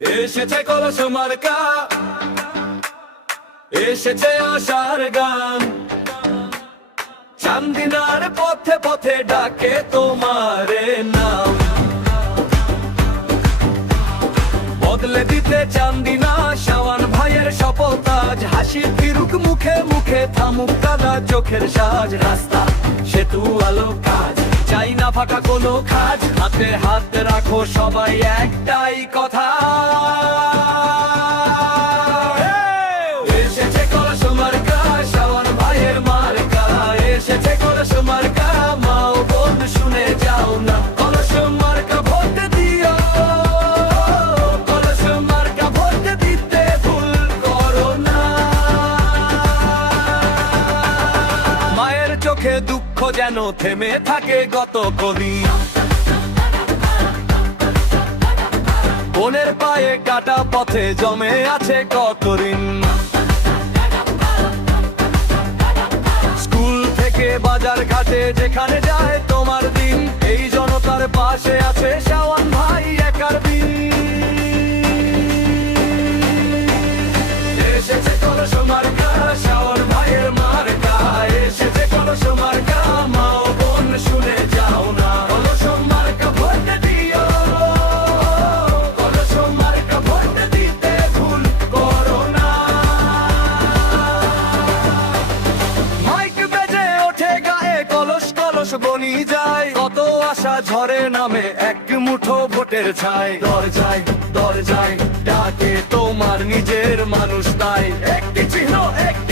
এসেছে কলস মার্কা, এসেছে আশার গান, চান্দিনার পথে পথে ডাকে তোমারে নাম। বদলে দিতে চান্দিনা শাওন ভাইয়ের শপথ আজ, হাসি ফিরুক মুখে মুখে, থামুক কাদা চোখের সাজ। রাস্তা সেতু আলো কাজ, চাই না ফাঁকা কোনো কাজ, হাতে হাত রাখো সবাই একটাই কথা। এসেছে কলস মার্কা, শাওন ভাইয়ের মার্কা, এসেছে কলস মার্কা, মা ও বোন শুনে যাও না, কলস মার্কা ভোট দিও, কলস মার্কা ভোট দিতে ভুল করো না। মায়ের চোখে দুঃখ যেন থেমে থাকে গত কলি, বোনের পায়ে কাটা পথে জমে আছে কত ঋণ। স্কুল থেকে বাজার ঘাটে যেখানে যায় তোমার দিন, এই জনতার পাশে আছে শাওন ভাই একার দিন। এসেছে কলস মার্কা, শাওন ভাইয়ের মার্কা, এসেছে কলস মার্কা, মা ও বোন শুনে যাও না, কলস মার্কা ভোট দিও, কলস মার্কা ভোট দিতে ভুল করো না। মাইক বেজে ওঠে গায়ে, কলস কলস বনি যায়, কত আশা ঝরে নামে এক মুঠো ভোটের ছাই। দরজায় দরজায় ডাকে তোমার নিজের মানুষ, তাই একটি চিহ্ন, একটি